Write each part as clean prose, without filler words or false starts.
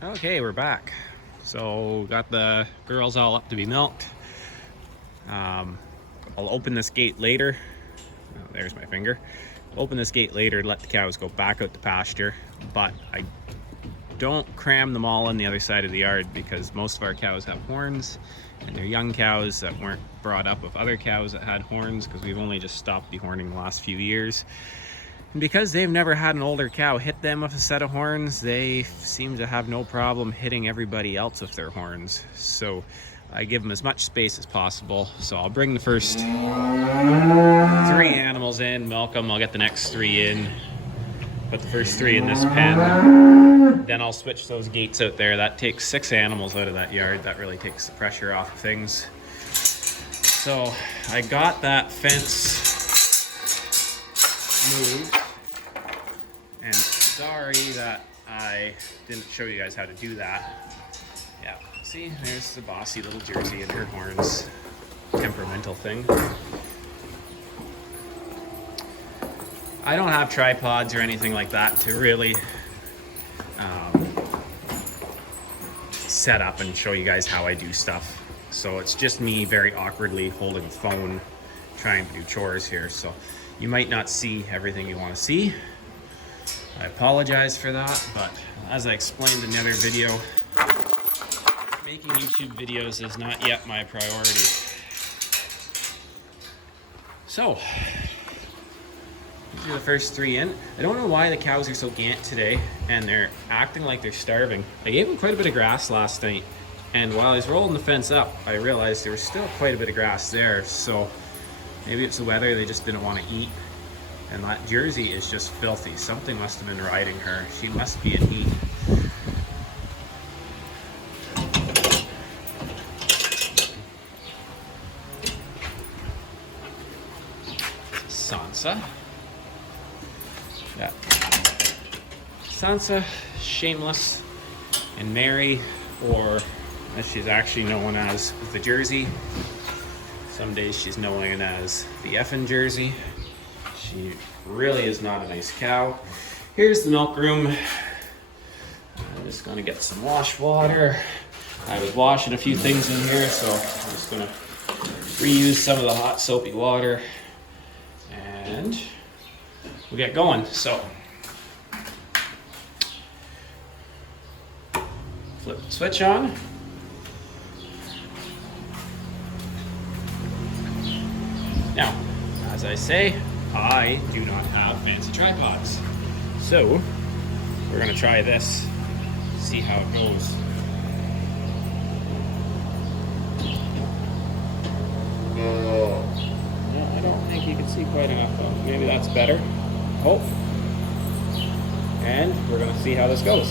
Okay, we're back. So got the girls all up to be milked. I'll open this gate later. Oh, there's my finger. Open this gate later to let the cows go back out to pasture, but I don't cram them all on the other side of the yard because most of our cows have horns, and they're young cows that weren't brought up with other cows that had horns because we've only just stopped dehorning the last few years. And because they've never had an older cow hit them with a set of horns, they seem to have no problem hitting everybody else with their horns. So I give them as much space as possible. So I'll bring the first 3 animals in, milk them, I'll get the next 3 in, put the first 3 in this pen. Then I'll switch those gates out there. That takes 6 animals out of that yard. That really takes the pressure off of things. So I got that fence moved, and sorry that I didn't show you guys how to do that. Yeah, see, there's the bossy little Jersey and her horns. Temperamental thing. I don't have tripods or anything like that to really set up and show you guys how I do stuff. So it's just me very awkwardly holding a phone trying to do chores here. So you might not see everything you want to see. I apologize for that, but as I explained in the other video, making YouTube videos is not yet my priority. So, these are the first 3 in. I don't know why the cows are so gant today, and they're acting like they're starving. I gave them quite a bit of grass last night, and while I was rolling the fence up, I realized there was still quite a bit of grass there, so maybe it's the weather, they just didn't want to eat. And that Jersey is just filthy. Something must have been riding her. She must be in heat. Sansa. Yeah. Sansa, Shameless, and Mary, or as she's actually known as, the Jersey. Some days she's known as the effing Jersey. She really is not a nice cow. Here's the milk room. I'm just gonna get some wash water. I was washing a few things in here, so I'm just gonna reuse some of the hot soapy water and we'll get going. So flip the switch on. Now, as I say, I do not have fancy tripods. So, we're gonna try this, see how it goes. No, I don't think you can see quite enough though. Maybe that's better. Hope. And we're gonna see how this goes.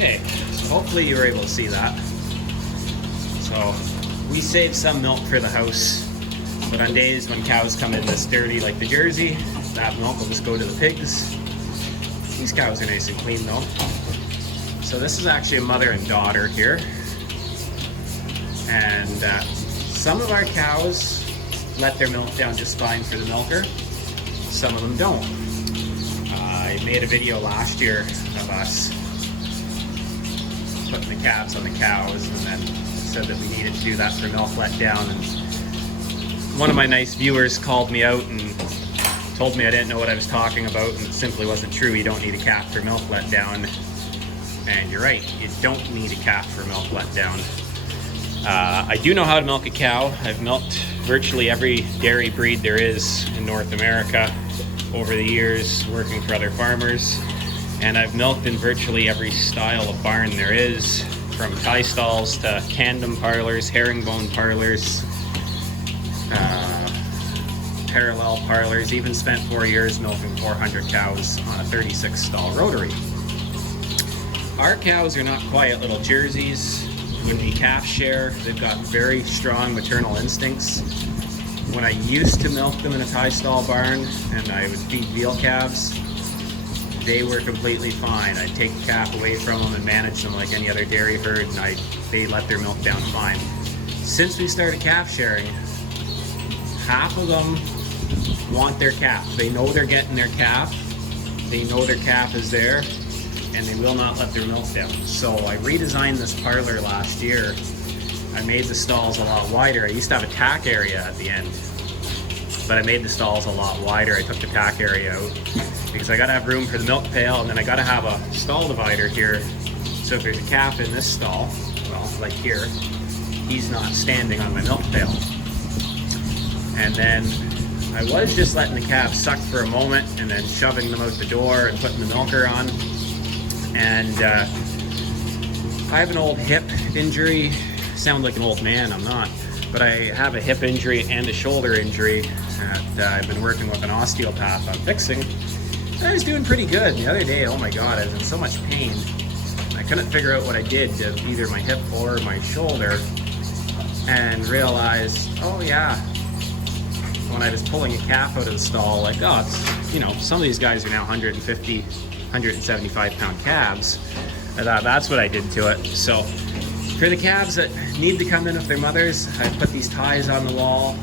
Okay, so hopefully you were able to see that. So we save some milk for the house, but on days when cows come in this dirty like the Jersey, that milk will just go to the pigs. These cows are nice and clean though. So this is actually a mother and daughter here. And some of our cows let their milk down just fine for the milker. Some of them don't. I made a video last year of us putting the calves on the cows, and then said that we needed to do that for milk let down. And one of my nice viewers called me out and told me I didn't know what I was talking about, and it simply wasn't true. You don't need a calf for milk let down. And you're right, you don't need a calf for milk let down. I do know how to milk a cow. I've milked virtually every dairy breed there is in North America over the years working for other farmers. And I've milked in virtually every style of barn there is, from tie stalls to tandem parlors, herringbone parlors, parallel parlors. Even spent 4 years milking 400 cows on a 36 stall rotary. Our cows are not quiet little Jerseys. When we calf share, they've got very strong maternal instincts. When I used to milk them in a tie stall barn and I would feed veal calves, they were completely fine. I'd take the calf away from them and manage them like any other dairy herd, and they let their milk down fine. Since we started calf sharing, half of them want their calf. They know they're getting their calf. They know their calf is there, and they will not let their milk down. So I redesigned this parlor last year. I made the stalls a lot wider. I used to have a tack area at the end, but I made the stalls a lot wider. I took the tack area out because I gotta have room for the milk pail, and then I gotta have a stall divider here. So if there's a calf in this stall, well, like here, he's not standing on my milk pail. And then I was just letting the calves suck for a moment and then shoving them out the door and putting the milker on. And I have an old hip injury. Sound like an old man, I'm not. But I have a hip injury and a shoulder injury that I've been working with an osteopath on fixing. And I was doing pretty good. The other day, oh my God, I was in so much pain. I couldn't figure out what I did to either my hip or my shoulder, and realized, oh yeah, when I was pulling a calf out of the stall, like, oh, it's, you know, some of these guys are now 150, 175 pound calves. I thought that's what I did to it. So for the calves that need to come in with their mothers, I put these ties on the wall.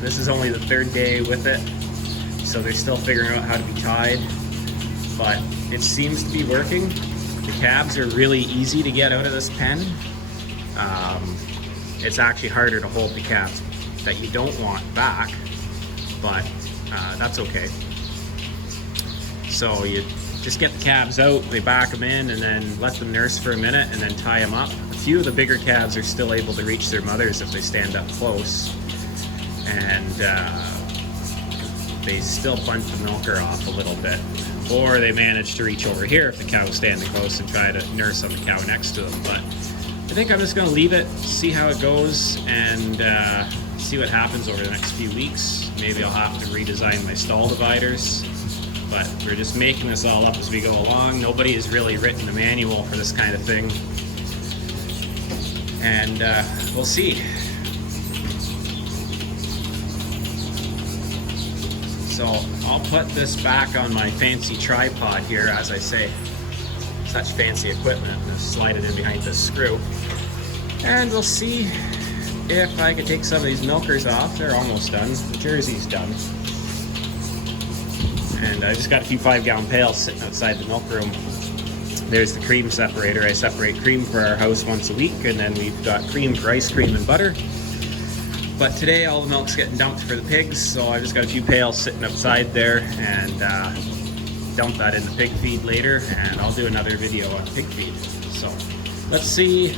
This is only the third day with it, so they're still figuring out how to be tied, but it seems to be working. The calves are really easy to get out of this pen. It's actually harder to hold the calves that you don't want back, but that's okay. So you just get the calves out, they back them in, and then let them nurse for a minute and then tie them up. A few of the bigger calves are still able to reach their mothers if they stand up close, and they still bunt the milker off a little bit, or they manage to reach over here if the cow is standing close and try to nurse on the cow next to them. But I think I'm just going to leave it, see how it goes, and see what happens over the next few weeks. Maybe I'll have to redesign my stall dividers, but we're just making this all up as we go along. Nobody has really written a manual for this kind of thing, and we'll see. So I'll put this back on my fancy tripod here, as I say. Such fancy equipment. I'm gonna slide it in behind this screw. And we'll see if I can take some of these milkers off. They're almost done. The Jersey's done. And I just got a few 5-gallon pails sitting outside the milk room. There's the cream separator. I separate cream for our house once a week, and then we've got cream for ice cream and butter. But today all the milk's getting dumped for the pigs, so I just got a few pails sitting outside there, and dump that in the pig feed later, and I'll do another video on pig feed. So let's see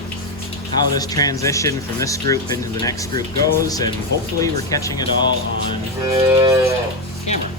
how this transition from this group into the next group goes, and hopefully we're catching it all on camera.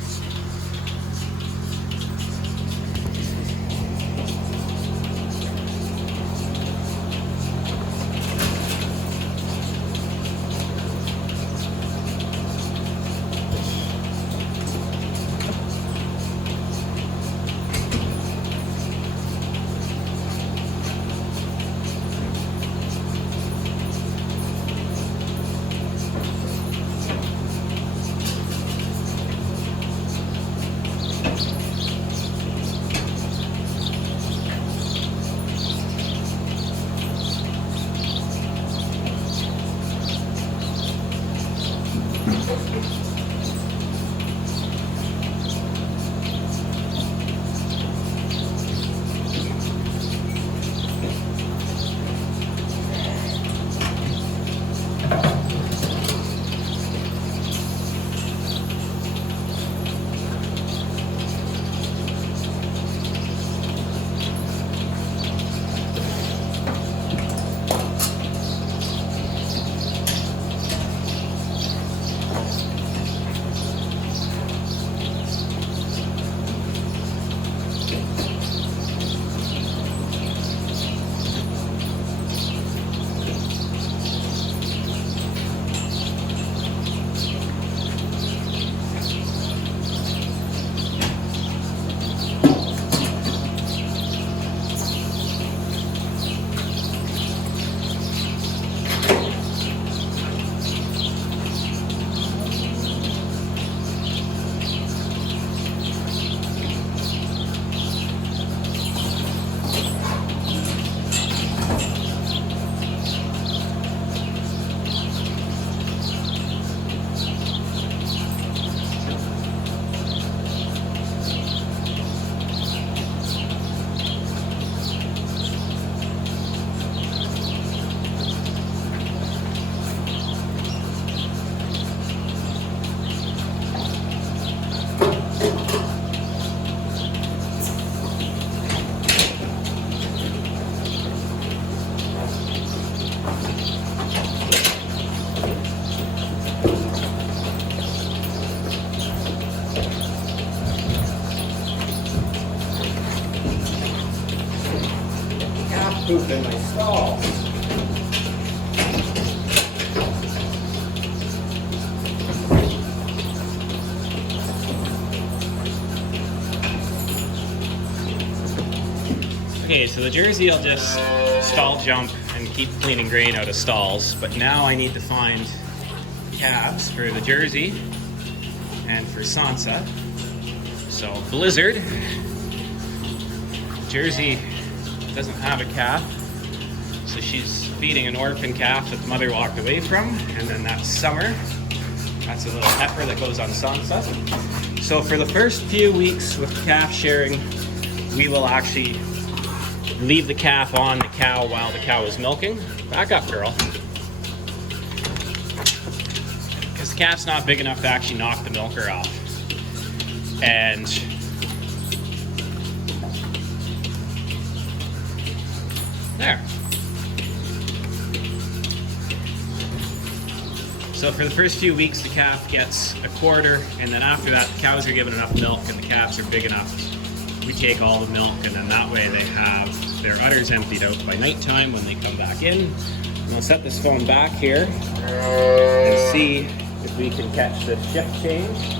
open my stall. Okay, so the Jersey I'll just stall jump and keep cleaning grain out of stalls, but now I need to find calves for the Jersey and for Sansa. So Blizzard, Jersey doesn't have a calf, so she's feeding an orphan calf that the mother walked away from, and then that's Summer. That's a little heifer that goes on Sansa. So for the first few weeks with calf sharing, we will actually leave the calf on the cow while the cow is milking. Back up, girl. Because the calf's not big enough to actually knock the milker off. And there. So for the first few weeks, the calf gets a quarter, and then after that, the cows are given enough milk and the calves are big enough. We take all the milk, and then that way they have their udders emptied out by nighttime when they come back in. And we'll set this phone back here and see if we can catch the shift change.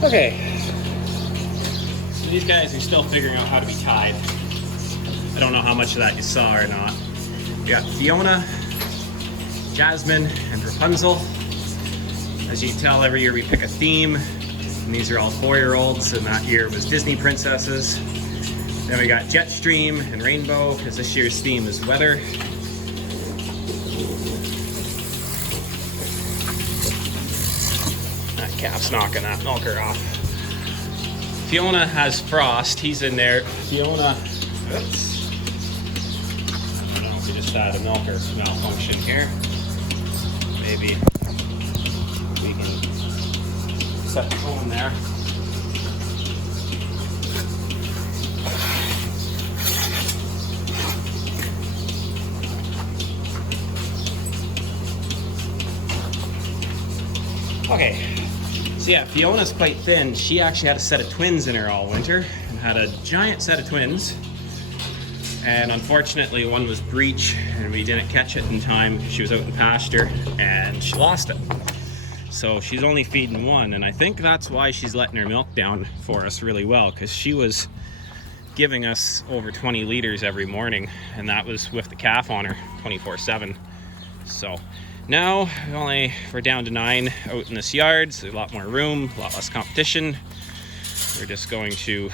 Okay, so these guys are still figuring out how to be tied. I don't know how much of that you saw or not. We got Fiona Jasmine and Rapunzel. As you can tell, every year we pick a theme, and these are all 4-year-olds, and that year was Disney princesses. Then we got Jetstream and Rainbow, because this year's theme is weather. That calf's knocking that milker off. Fiona has Frost, he's in there. Fiona, oops. I don't know if we just had a milker malfunction here. Maybe we can set the phone there. Okay, so yeah, Fiona's quite thin. She actually had a set of twins in her all winter and had a giant set of twins. And unfortunately, one was breech and we didn't catch it in time because she was out in pasture and she lost it. So she's only feeding one, and I think that's why she's letting her milk down for us really well, because she was giving us over 20 liters every morning, and that was with the calf on her 24/7. So now we're down to 9 out in this yard, so a lot more room, a lot less competition. We're just going to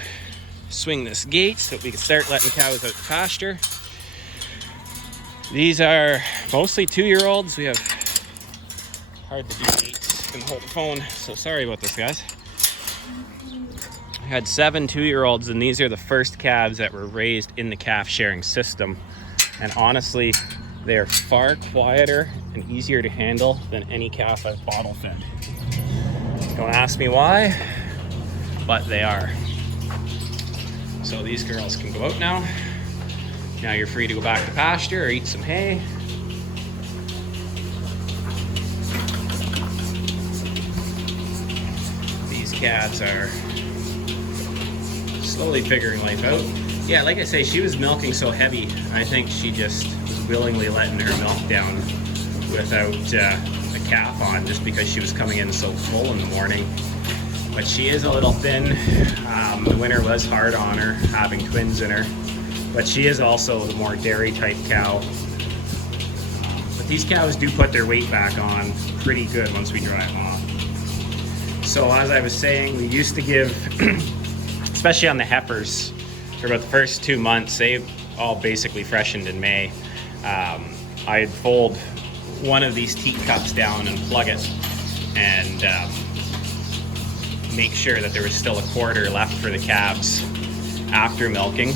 swing this gate so that we can start letting cows out to pasture. These are mostly 2-year-olds. We have hard to do gates and hold the phone, so sorry about this, guys. I had 7 2-year-olds, and these are the first calves that were raised in the calf sharing system. And honestly, they're far quieter and easier to handle than any calf I've bottle fed. Don't ask me why, but they are. So these girls can go out now. Now you're free to go back to pasture or eat some hay. These calves are slowly figuring life out. Yeah, like I say, she was milking so heavy, I think she just was willingly letting her milk down without the calf on, just because she was coming in so full in the morning. But she is a little thin. The winter was hard on her, having twins in her. But she is also the more dairy type cow. But these cows do put their weight back on pretty good once we dry them off. So as I was saying, we used to give, especially on the heifers, for about the first 2 months, they all basically freshened in May. I'd fold one of these teacups down and plug it and make sure that there was still a quarter left for the calves after milking.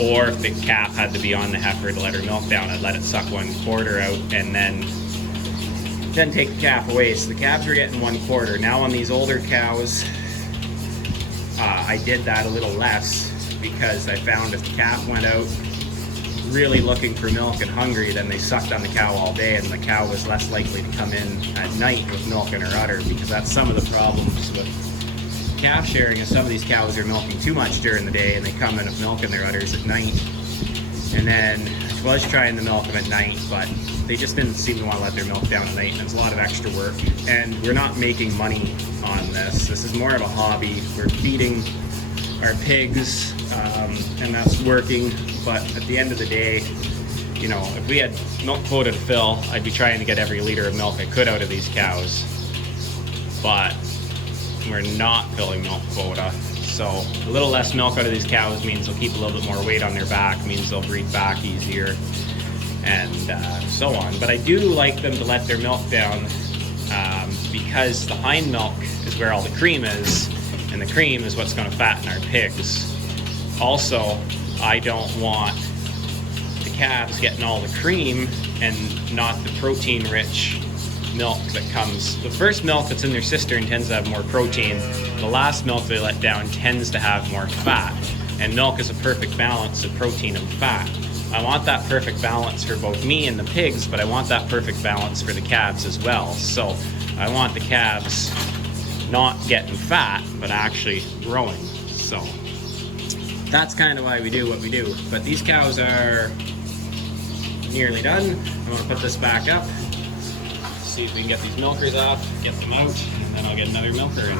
Or if the calf had to be on the heifer to let her milk down, I'd let it suck 1/4 out and then take the calf away. So the calves were getting 1/4. Now on these older cows, I did that a little less, because I found if the calf went out really looking for milk and hungry, then they sucked on the cow all day, and the cow was less likely to come in at night with milk in her udder, because that's some of the problems with calf sharing, is some of these cows are milking too much during the day and they come in with milk in their udders at night. And then I was trying to milk them at night, but they just didn't seem to want to let their milk down at night, and it's a lot of extra work. And we're not making money on this. This is more of a hobby. We're feeding our pigs, and that's working. But at the end of the day, you know, if we had milk quota to fill, I'd be trying to get every liter of milk I could out of these cows. But we're not filling milk quota. So a little less milk out of these cows means they'll keep a little bit more weight on their back, means they'll breed back easier, and so on. But I do like them to let their milk down because the hind milk is where all the cream is, and the cream is what's going to fatten our pigs. Also, I don't want the calves getting all the cream and not the protein-rich milk that comes. The first milk that's in their cistern tends to have more protein. The last milk they let down tends to have more fat. And milk is a perfect balance of protein and fat. I want that perfect balance for both me and the pigs, but I want that perfect balance for the calves as well. So I want the calves not getting fat, but actually growing. So that's kind of why we do what we do. But these cows are nearly done. I want to put this back up, see if we can get these milkers off, get them out, and then I'll get another milker in.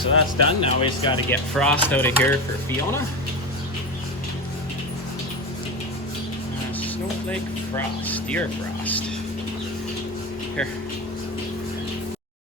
so that's done. Now we just got to get Frost out of here for Fiona. Snowflake Frost, dear Frost. Here.